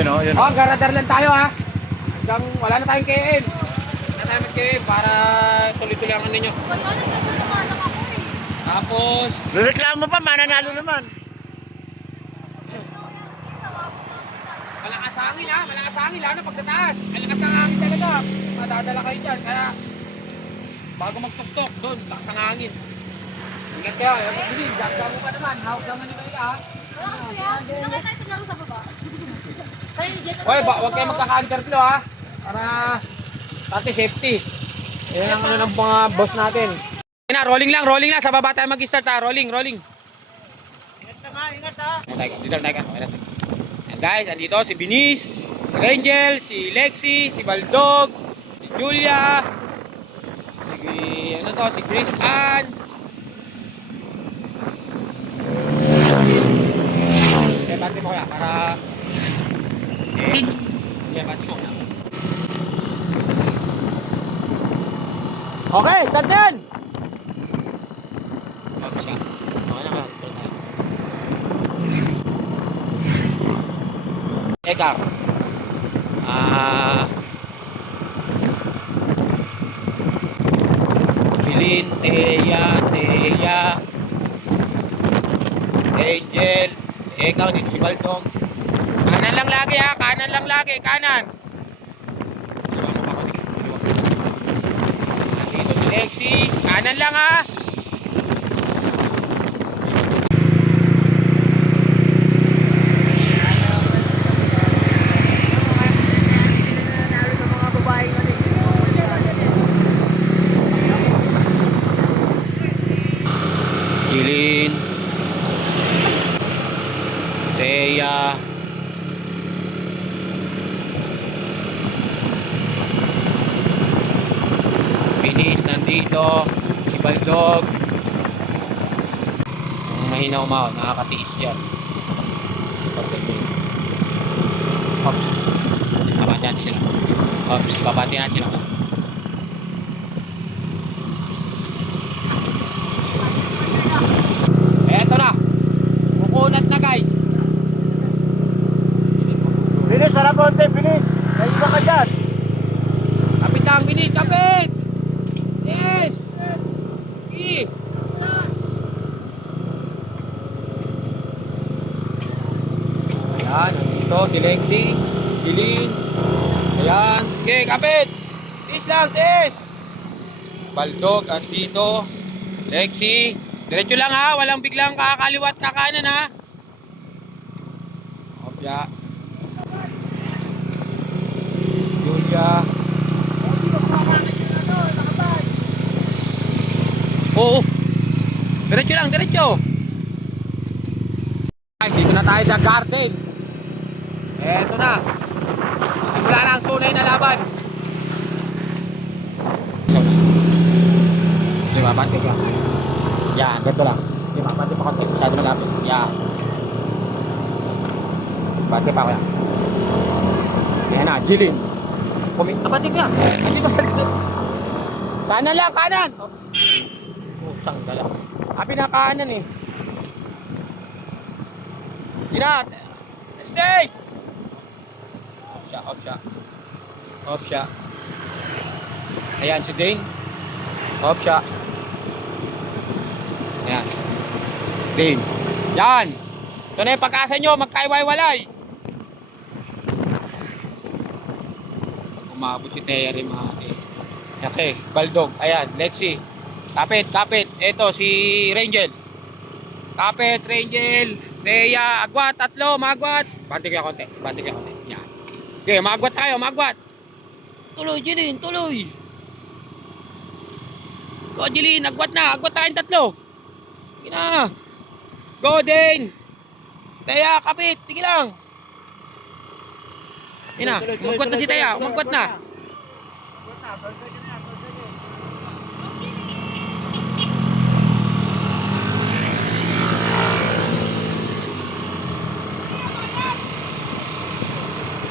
Yun o, yun o. Oh, garadar lang tayo ha. Hanggang wala na tayong KM. Wala na tayong KM para tuloy-tuloy ang ano ninyo. Tapos, Reklamo pa, mananalo naman. malakas hangin ha. Malakas hangin lalo pag sa taas. Malakas ng hangin talaga. Madadala kayo dyan. Kaya, bago magtuktok doon, lakas ng hangin. Ingat kayo. Hindi, jagda mo pa naman. Hawak naman ni Maria ha. Wala ka kuya. Nakay tayo sa laro sa baba. Tayo, dito. Hoy, huwag kayo magkaka-underflow ha. Para pati safety. Yan ang ano ng mga boss natin. Rolling lang. Sa baba tayo mag-start ha. Rolling. Ingat na nga, ingat ha. Dito na tayo. Ayan guys, andito si Binis, si Angel, si Lexi, si Baldog, si Julia, si Chris Ann. Okay, bati mo kaya para... Okay, bati mo kaya. Okay, start na yan! Okay na ka. Ekar. Pilin, Teya, Angel, ikaw dito si Baldog. Kanan lang lagi ha, kanan. Dito si Lexi, kanan lang ha. Jilin, Teya, Binis nandito, si Baldog. Ang mahina umahon, nakakatiis yan. Ops, babati natin sila. Eto na, kukunat na guys. Bilis, harap konti, bilis. Naiba ka dyan. Kapit lang, Binis, kapit! Yes! Sige! Ayan, ito si Lexi, Jilin. Ayan, sige, kapit! Tis lang, tis! Baldog, andito. Lexi, diretso lang ha, walang biglang kakaliwat kakanan ha. Opya. Julia. Oo. Diretso lang, diretso. Guys, dito na tayo sa garden. Eto na. Simula na ang tunay na laban. Di ba, bati ka? Yan, ganito lang. Di ba, bati pa konti. Masyado malapit. Yan. Bati pa ko yan. Yan na, Jilin. Bati ka. Hindi ba sa likod? Kanan lang, kanan. Oh, sang dala. Pinakanan eh. Ginat. Stay. Off siya. Ayan si Dane. Off siya. Ayan. Dane. Yan. Ito na yung pag-asa nyo. Magkaiwalay. Umabot si Terry mga ate. Okay. Baldog. Ayan. Lexi. Kapit. Ito si Rangel. Kapit, Rangel. Teya, agwat, tatlo, magwat. Banti kayo konti. Yan. Okay, magwat tayo, magwat. Tuloy, Jilin, tuloy. Go, Jilin, agwat tayong tatlo. Sige na. Go, Dane. Teya, kapit, sige lang. Sige na, umagwat na si Teya, umagwat na.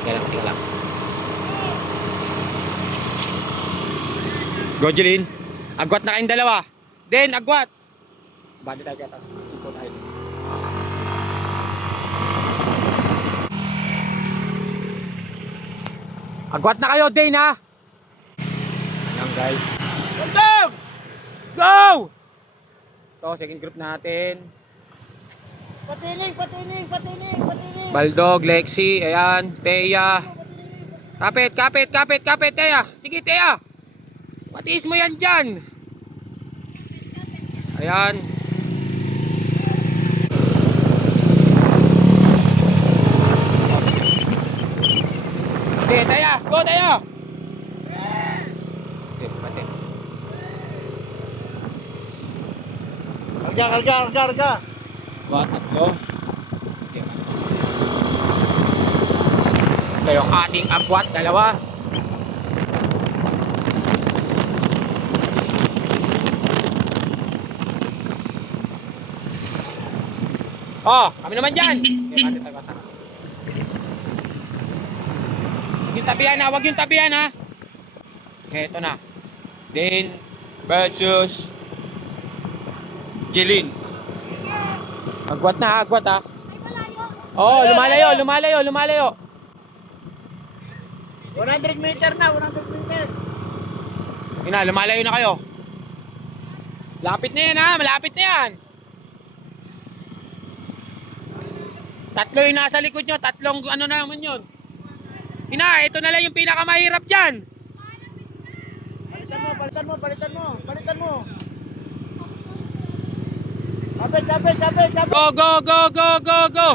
Tingnan lang. Go, Jilin. Agwat na kayong dalawa. Den, agwat. Bali tayo kaya, tapos ipon tayo. Agwat na kayo, Dane, ha? Ayan, guys. Baldog! Go! Ito, second group natin. Patiling, patiling, patiling, patiling. Baldog, Lexi, ayan, Teya. Kapit, kapit, kapit, kapit, Teya. Sige, Teya. Patiis mo yan dyan. Ayan. Sige, Teya. Go, Teya. Okay, pati. Karga, karga, karga, karga. Dua, tatlo. Ito yung ating agwat, dalawa. Oh, kami naman dyan. Okay, bakit tayo kasama? Yung tabihan ha, huwag yung tabihan ha. Okay, ito na. Dane versus Jeline. Agwat na, agwat ha. Oh, lumalayo, lumalayo, lumalayo. 100 meter na, 100 meter. Yun na, lumalayo na kayo. Lapit na yan ha, malapit na yan. Tatlo yung nasa likod nyo, tatlong ano na naman yun. Ina, ito na lang yung pinakamahirap dyan. Balitan mo, balitan mo, balitan mo, balitan mo. Kapit, kapit, kapit, kapit. Go, go, go, go, go, go.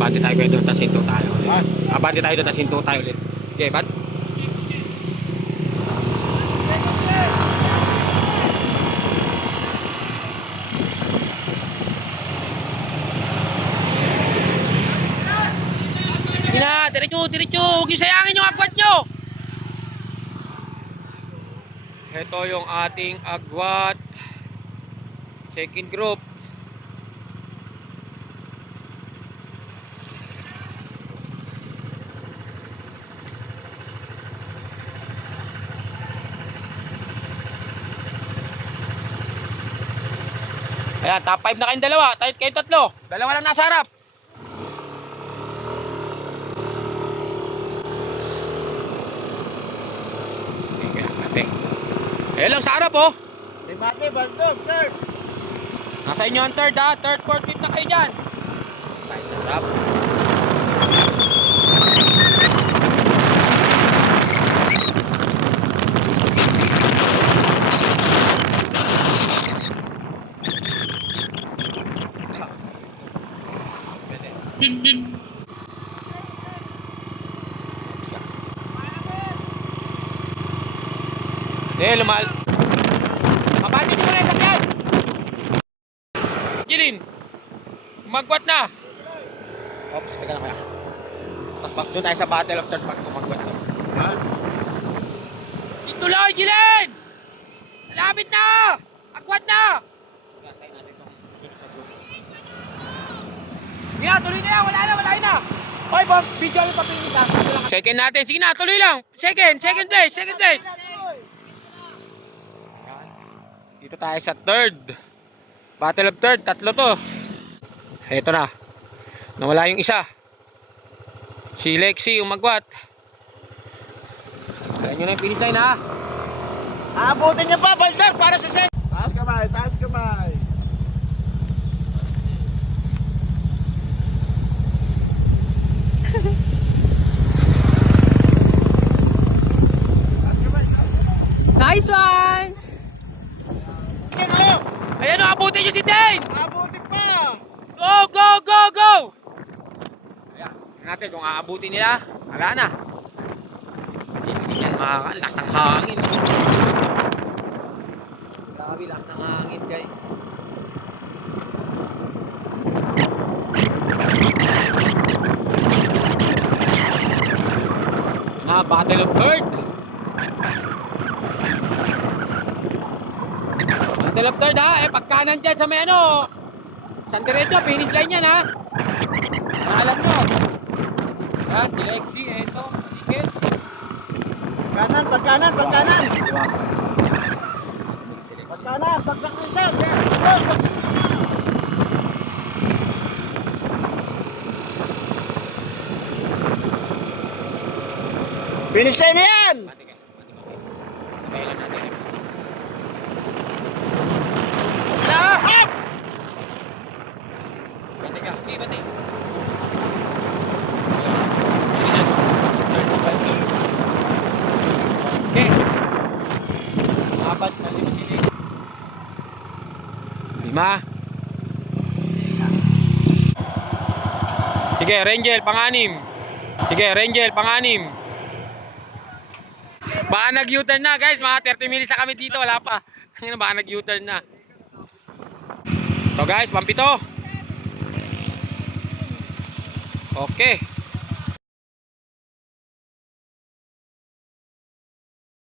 Bante tayo kayo doon, tas hinto tayo ulit. Bante tayo doon, tas hinto tayo ulit. Okay, bat? Ina, diretso, diretso. Huwag niyo sayangin yung agwat nyo. Ito yung ating agwat. Second group. Ayan, top 5 na kayong dalawa. Tayo kayo tatlo. Dalawa lang nasa harap. Okay, ate. Ayan lang sa harap, oh. Limate, baldog, third. Nasa inyo ang third, ha. Third, fourth, fifth na kayo dyan. Tayo sa harap. Lumal. Mabati nyo muna yung sakyan. Jeline, magwat na. Oops, teka lang kaya. Tapos back doon tayo sa battle of third pag kumagwat to. Ha? Ituloy, Jeline! Malapit na! Agwat na! Tayo natin itong susunod na group. Sige na, tuloy na yan. Wala na. Oy, Bob, video yung papinis ha. Second natin. Sige na, tuloy lang. Second place. Dito tayo sa third. Battle of third, tatlo to. Eto na. Nawala yung isa. Si Lexi, yung magwat. Ayan nyo na yung finish line ha. Aabutin niya pa, baldog, para sa set. Taas kamay, taas kamay. Nice one! Ano? Ayan o, abutin nyo si Dane! Aabutin pa. Go! Ayan, tingnan natin kung aabutin nila. Wala na. Hindi yan makakalas ang hangin. Grabe, lakas ng hangin guys. Battle of third. Battle of third ha. Pag kanan dyan sa may ano, San Diretso, finish line yan ha. Alam nyo. Yan, si Lexi, eto, ticket. Kanan, pagkanan. Pagkanan. Pagkanan, pagsak ng isa. Bagsak ng isa. Finish line na yan! Bati ka. Sabay lang natin. Wala! Up! Bati ka. Okay, bati. Okay. Apat na 5 sila. 5. Sige, Rangel, pang-anim. Sige, Rangel, pang-anim. Baka nag-U-turn na, guys. Mga 30 minutes na kami dito. Wala pa. Kasi baka nag-U-turn na. Ito, guys, pang-7. Okay.